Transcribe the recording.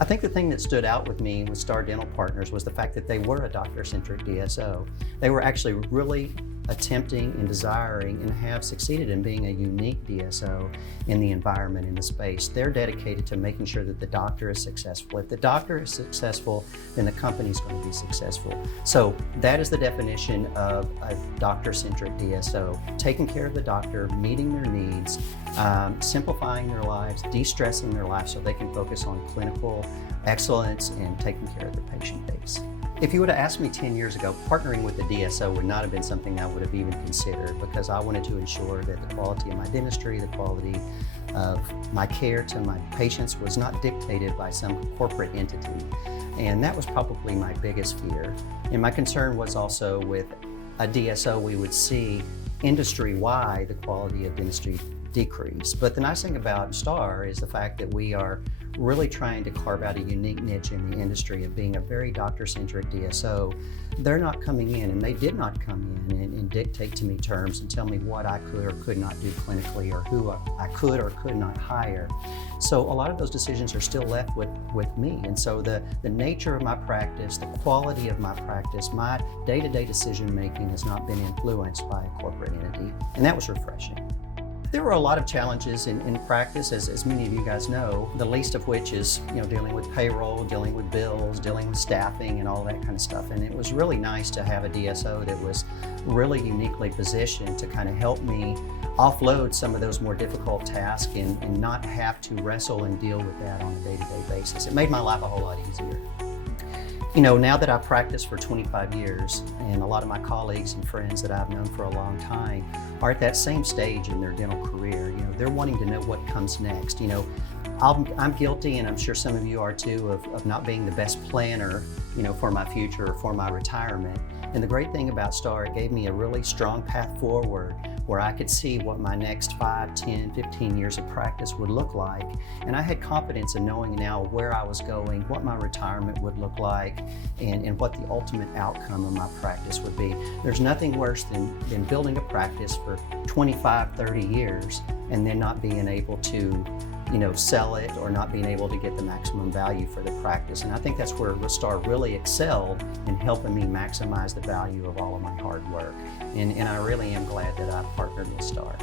I think the thing that stood out with me with Star Dental Partners was the fact that they were a doctor-centric DSO. They were actually really attempting and desiring and have succeeded in being a unique DSO in the environment, in the space. They're dedicated to making sure that the doctor is successful. If the doctor is successful, then the company's going to be successful. So that is the definition of a doctor-centric DSO, taking care of the doctor, meeting their needs, simplifying their lives, de-stressing their lives so they can focus on clinical excellence and taking care of their patient base. If you would have asked me 10 years ago, partnering with the DSO would not have been something I would have even considered, because I wanted to ensure that the quality of my dentistry, the quality of my care to my patients was not dictated by some corporate entity. And that was probably my biggest fear. And my concern was also with a DSO, we would see industry-wide the quality of dentistry decrease. But the nice thing about Star is the fact that we are really trying to carve out a unique niche in the industry of being a very doctor-centric DSO. They're not coming in, and they did not come in and dictate to me terms and tell me what I could or could not do clinically, or who I could or could not hire. So a lot of those decisions are still left with me. And so the nature of my practice, the quality of my practice, my day-to-day decision-making has not been influenced by a corporate entity, and that was refreshing. There were a lot of challenges in practice, as many of you guys know, the least of which is dealing with payroll, dealing with bills, dealing with staffing and all that kind of stuff. And it was really nice to have a DSO that was really uniquely positioned to kind of help me offload some of those more difficult tasks and not have to wrestle and deal with that on a day-to-day basis. It made my life a whole lot easier. Now that I've practiced for 25 years, and a lot of my colleagues and friends that I've known for a long time are at that same stage in their dental career. They're wanting to know what comes next. I'm guilty, and I'm sure some of you are too, of not being the best planner, for my future or for my retirement. And the great thing about Star, it gave me a really strong path forward where I could see what my next 5, 10, 15 years of practice would look like. And I had confidence in knowing now where I was going, what my retirement would look like, and what the ultimate outcome of my practice would be. There's nothing worse than building a practice for 25, 30 years and then not being able to sell it, or not being able to get the maximum value for the practice. And I think that's where Star really excelled in helping me maximize the value of all of my hard work. And I really am glad that I partnered with Star.